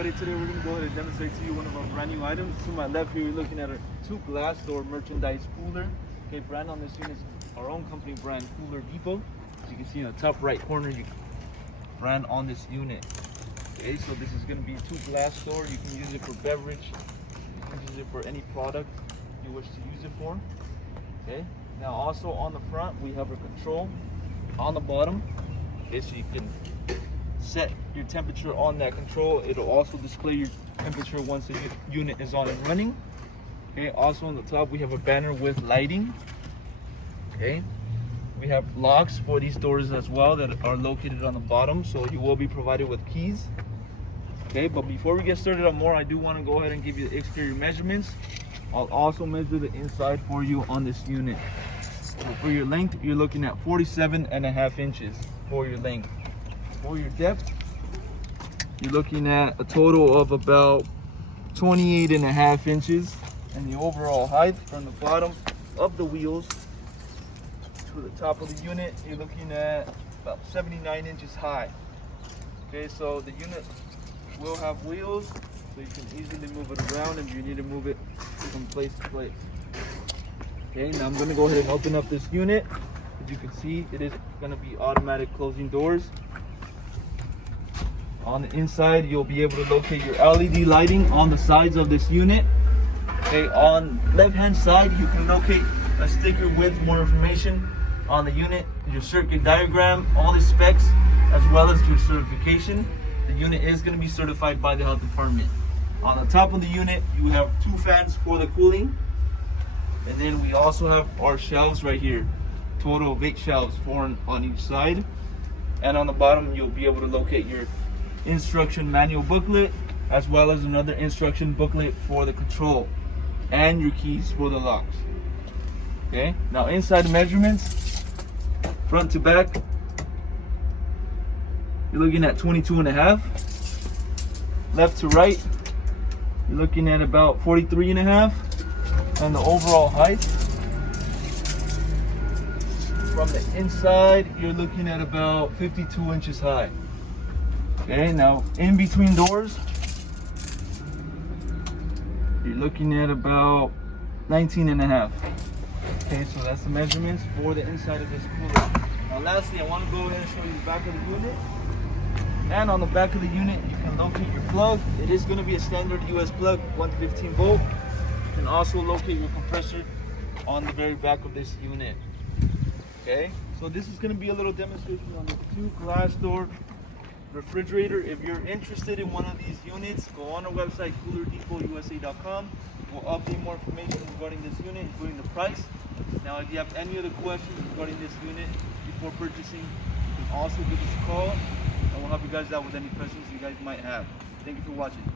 everybody, today we're going to go ahead and demonstrate to you one of our brand new items. To my left here, you're looking at a 2 glass door merchandise cooler. Okay, brand on this unit is our own company brand, Cooler Depot. As you can see in the top right corner, brand on this unit. Okay, so this is going to be a 2 glass door. You can use it for beverage, you can use it for any product you wish to use it for. Okay, now also on the front, we have a control on the bottom. Okay, so you can set your temperature on that control. It'll also display your temperature once the unit is on and running. Okay, also on the top we have a banner with lighting. Okay, we have locks for these doors as well that are located on the bottom, so you will be provided with keys. Okay, but before we get started on more, I do want to go ahead and give you the exterior measurements. I'll also measure the inside for you on this unit. So for your length, you're looking at 47.5 inches for your length. For your depth, you're looking at a total of about 28.5 inches, and the overall height from the bottom of the wheels to the top of the unit, you're looking at about 79 inches high. Okay, so the unit will have wheels, so you can easily move it around if you need to move it from place to place. Okay, now I'm going to go ahead and open up this unit. As you can see, it is going to be automatic closing doors. On the inside, you'll be able to locate your LED lighting on the sides of this unit. Okay, on left hand side, you can locate a sticker with more information on the unit, your circuit diagram, all the specs, as well as your certification. The unit is going to be certified by the health department. On the top of the unit, you have 2 fans for the cooling, and then we also have our shelves right here, total of 8 shelves, 4 on each side. And on the bottom, you'll be able to locate your instruction manual booklet, as well as another instruction booklet for the control and your keys for the locks. Okay, now inside the measurements, front to back, you're looking at 22.5. Left to right, you're looking at about 43.5. And the overall height from the inside, you're looking at about 52 inches high. Okay, now in between doors, you're looking at about 19.5. Okay, so that's the measurements for the inside of this cooler. Now lastly, I want to go ahead and show you the back of the unit. And on the back of the unit, you can locate your plug. It is going to be a standard US plug, 115 volt. You can also locate your compressor on the very back of this unit. Okay, so this is going to be a little demonstration on the 2 glass door refrigerator. If you're interested in one of these units, go on our website, coolerdepot.usa.com. We'll update more information regarding this unit, including the price. Now, if you have any other questions regarding this unit before purchasing, you can also give us a call, and we'll help you guys out with any questions you guys might have. Thank you for watching.